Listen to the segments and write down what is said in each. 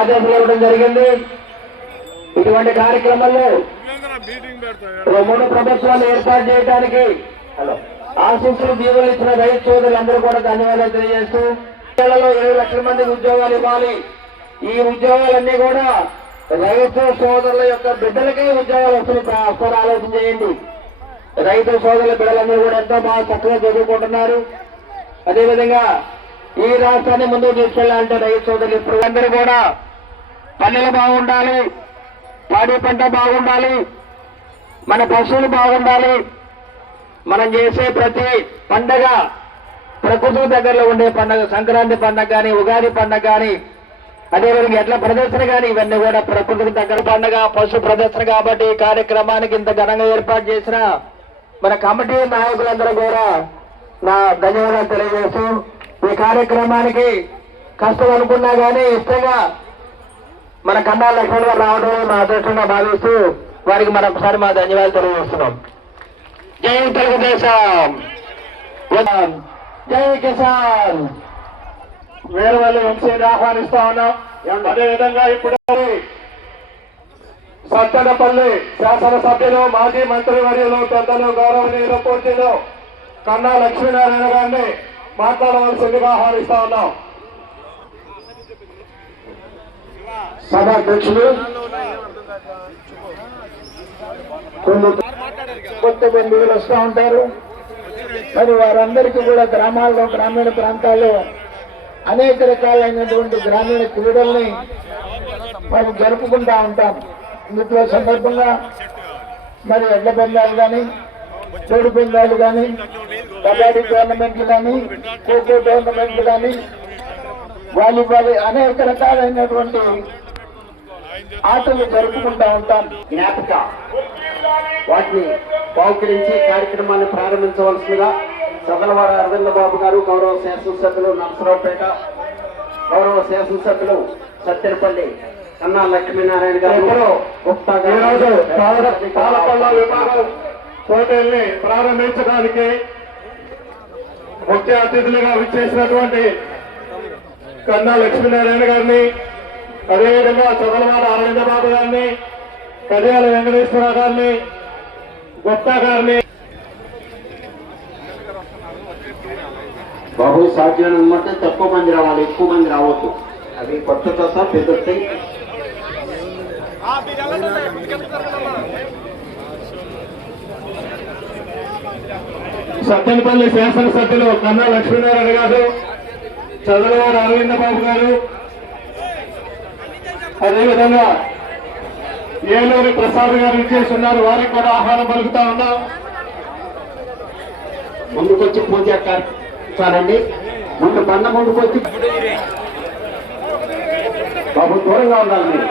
ఆదేశాలు ఇవ్వడం జరిగింది. ఇటువంటి పెడతాం మూడు ప్రభుత్వాలు ఏర్పాటు చేయడానికి ఆశీస్సులు దీవులు ఇచ్చిన రైతు సోదరులందరూ కూడా ధన్యవాదాలు తెలియజేస్తూ జిల్లాలో ఇరవై లక్షల మందికి ఉద్యోగాలు ఇవ్వాలి. ఈ ఉద్యోగాలన్నీ కూడా రైతు సోదరుల యొక్క బిడ్డలకే ఉద్యోగాలు వస్తున్నాయి. ఆలోచన చేయండి. రైతు సోదరుల బిడ్డలందరూ కూడా ఎంతో బాగా చక్కగా చదువుకుంటున్నారు. అదేవిధంగా ఈ రాష్ట్రాన్ని ముందుకు తీసుకెళ్ళాలంటే రైతు సోదరులు ఇప్పుడు అందరూ కూడా పల్లెలు బాగుండాలి పాడి పంట బాగుండాలి మన పశువులు బాగుండాలి. మనం చేసే ప్రతి పండగ ప్రకృతి దగ్గరలో ఉండే పండగ సంక్రాంతి పండగ కానీ ఉగాది పండగ కానీ అదేవిధంగా ఎట్ల ప్రదర్శన కానీ ఇవన్నీ కూడా ప్రకృతికి దగ్గర పండగ పశు ప్రదర్శన కాబట్టి ఈ కార్యక్రమానికి ఇంత ఘనంగా ఏర్పాటు చేసిన మన కమిటీ నాయకులందరూ కూడా నా ధన్యవాదాలు తెలియజేస్తూ ఈ కార్యక్రమానికి కష్టం అనుకున్నా కానీ ఇష్టంగా మన కన్నా లక్ష్మణ్ గారు రావడం మా అదృష్టంగా భావిస్తూ వారికి మరొకసారి మా ధన్యవాదాలు తెలియజేస్తున్నాం. జై తెలుగుదేశం. జై కిసాన్. వేరే వాళ్ళు వంశీని ఆహ్వానిస్తా ఉన్నాం. అదే విధంగా ఇప్పుడు సత్తెనపల్లి శాసనసభ్యులు మాజీ మంత్రి వర్యులు పెద్దలు గౌరవనీయులు పూర్తిలు కన్నా లక్ష్మీనారాయణ గారిని మాట్లాడవలసిందిగా ఆహ్వానిస్తా ఉన్నాం. సభాధ్యక్షులు కొన్ని కొత్త బంధువులు వస్తూ ఉంటారు. మరి వారందరికీ కూడా గ్రామాల్లో గ్రామీణ ప్రాంతాల్లో అనేక రకాలైనటువంటి గ్రామీణ క్రీడల్ని మనం జరుపుకుంటా ఉంటాం. ఇందులో సందర్భంగా మరి ఎడ్ల పందాలు కానీ తోడు పందాలు కానీ కబడ్డీ టోర్నమెంట్లు కానీ ఖోఖో టోర్నమెంట్లు కానీ వాలీబాల్ అనేక రకాలైనటువంటి ఆటలు జరుపుకుంటా ఉంటాం. జ్ఞాపక. వాటిని బహుకరించి కార్యక్రమాన్ని ప్రారంభించవలసిందిగా సదలవాడ అరవింద బాబు గారు గౌరవ శాసనసభ్యులు నరసరావుపేట గౌరవ శాసనసభ్యులు సత్తెనపల్లి కన్నా లక్ష్మీనారాయణ గారు ఈరోజు పాలపల్ల విభాగం పోటీల్ని ప్రారంభించడానికి ముఖ్య అతిథులుగా విచ్చేసినటువంటి కన్నా లక్ష్మీనారాయణ గారిని అదేవిధంగా చదలవాడ అరవింద బాబు గారిని కడియాల వెంకటేశ్వర గారిని గుప్తా గారిని. బాబు సాధ్యమైనంత మటుకు తక్కువ మంది రావాలి ఎక్కువ మంది రావద్దు. అవి కొత్త కొత్త పెద్దొస్తాయి సత్తెనపల్లి శాసనసభ్యులు కన్నా లక్ష్మీనారాయణ గారు చదలవారు అరవింద బాబు గారు. అదేవిధంగా ఏలూరి ప్రసాద్ గారు ఇచ్చేస్తున్నారు. ఉన్నారు వారికి కూడా ఆహ్వానం పలుకుతా ఉన్నాం. ముందుకొచ్చి పూజ చాలండి ముందు బండ ముందుకొచ్చి బాబు దూరంగా ఉండాలి మీరు.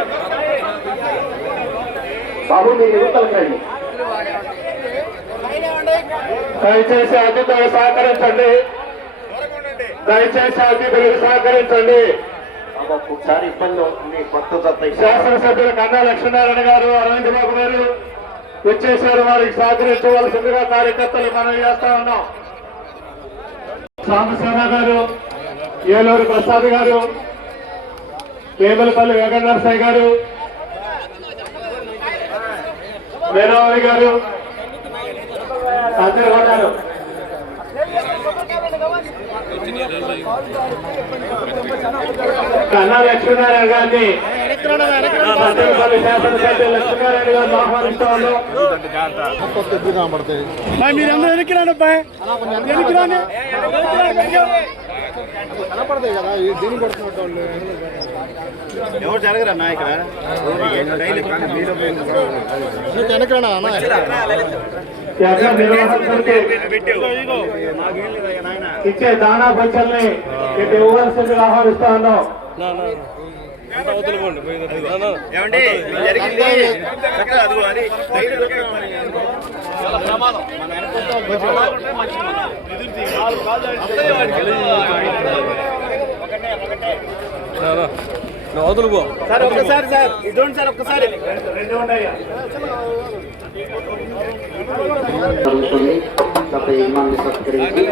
బాబు మీరు యువతలకండి దయచేసి అతిథులు సహకరించండి. దయచేసి అతిథులకు సహకరించండి. ఒక్కొక్కసారి ఇబ్బంది అవుతుంది కొత్త శాసనసభ్యులు కన్నా లక్ష్మీనారాయణ గారు అరవింద్ బాబు గారు వచ్చేసారు వారికి సహకరించవలసిందిగా కార్యకర్తలు మనం చేస్తా ఉన్నాం. సాంబశివర గారు ఏలూరు ప్రసాద్ గారు వేములపల్లి వెంకట నరసయ్య గారు వేరావరి గారు అందరు ఉన్నారు కన్నా లక్ష్మీనారాయణ గారిని శాసనసభ్యులు లక్ష్మీనారాయణ మీరందరూ వెనక్కి రాండి అబ్బాయి వెనక్కి రాండి. కనపడతాయి కదా దీన్ని కొడుతున్నట్టు వాళ్ళు ఎవరు జరగరన్నా ఇక్కడ? వెనకరా యజ్ఞ ఇచ్చే దానా పంచల్ని ఇటు ఇవ్వాల్సిందిగా ఆహ్వానిస్తా ఉన్నాం ఏమండి జరిగింది అదిగో అది వదులుకో సార్ ఒక్కసారి సార్ ఇటువంటి సార్ ఒక్కసారి రెండు ఉన్నాయా జరుగుతుంది. గత యజమాని సత్కరించి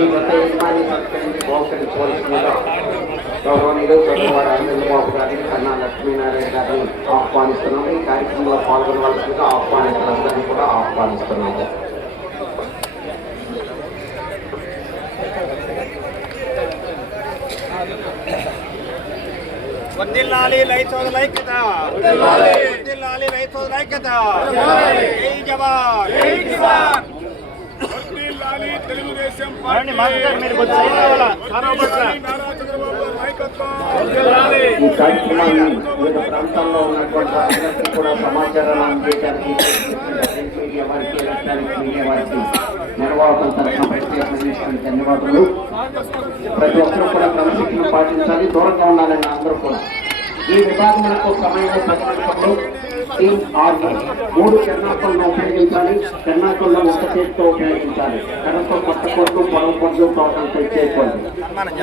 ఈ గత యజమాని సత్కరించి బహుకరించవలసిందిగా గౌరవనీయులు చంద్రబాబు అరవింద్ బాబు గారిని కన్నా లక్ష్మీనారాయణ గారిని ఆహ్వానిస్తున్నాము. ఈ కార్యక్రమంలో పాల్గొనవలసిందిగా ఆహ్వానితులందరినీ కూడా ఆహ్వానిస్తున్నాము. వర్దిల్లాలి రైతు సోదరుల ఐక్యత వర్దిల్లాలి రైతు సోదరుల ఐక్యత జై జవాన్ జై కిసాన్ వర్ధిల్లాలి తెలుగుదేశం రండి, మాస్టర్ మీరు కొంచెం సైడ్ రావాలా? సారా పట్ల. నారా చంద్రబాబు గారి నాయకత్వం ఈ కార్యక్రమాన్ని వివిధ ప్రాంతాల్లో ఉన్నటువంటి అందరికీ కూడా సమాచారాన్ని అందించడానికి ప్రింట్ మీడియా వారికి ఎలక్ట్రానిక్ మీడియా వారికి నిర్వాహకుల తరఫున ప్రత్యేకమైన ధన్యవాదాలు. ప్రతి ఒక్కరూ కూడా క్రమశిక్షణ పాటించాలి దూరంగా ఉండాలని అందరూ కూడా. ఈ విభాగములకు సమయంలో ప్రకటించడంలో టీమ్ ఆర్మీ మూడు కెర్నాకులను ఉపయోగించాలి కెర్నాకుల్లో ఒక చేతితో ఉపయోగించాలి. కరెంటు పట్టకూడదు పొలం పొడవు తోటంతో చేయకూడదు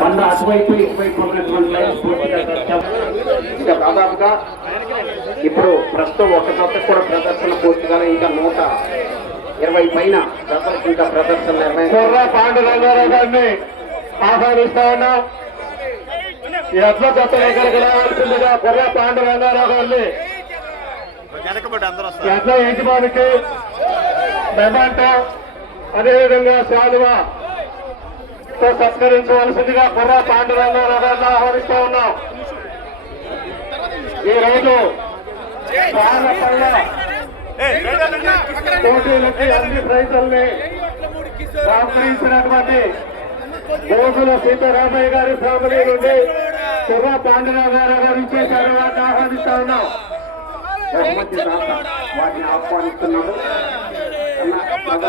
బండ అటువైపు ఇటువైపు ఉన్నటువంటి ఇంకా దాదాపుగా ఇప్పుడు ప్రస్తుతం ఒక జత కూడా ప్రదర్శన పూర్తిగానే ఇంకా నూట ఇరవై పైన జతలకు ప్రదర్శన నిర్వహించారు పాండురంగారావు గారిని ఆహ్వానిస్తా ఉన్నాం. ఈ అట్ల కొత్త ఎక్కడికి రావాల్సిందిగా కొర్ర పాండురంగారావు గారిని. వెనకబడి ఎట్ల యజమానికి మెమంటో అదేవిధంగా శాలువా తో సత్కరించవలసిందిగా కుర్ర పాండురంగారావు గారిని ఆహ్వానిస్తా ఉన్నాం. ఈ రోజు చాలా పోటీలకి అన్ని ప్రైజుల్ని సహకరించినటువంటి గోగుల సీతారామయ్య గారి ఫ్యామిలీ నుండి కుర్ర పాండురావు గారు గారు ఇచ్చేసారు వాటిని ఆహ్వానిస్తా ఉన్నాం. బహుమతి వాటిని ఆహ్వానిస్తున్నాము.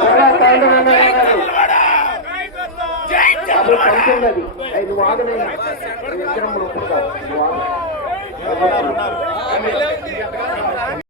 కుర్ర పాండురావు గారు అది ఐదు వాదులైన విగ్రహం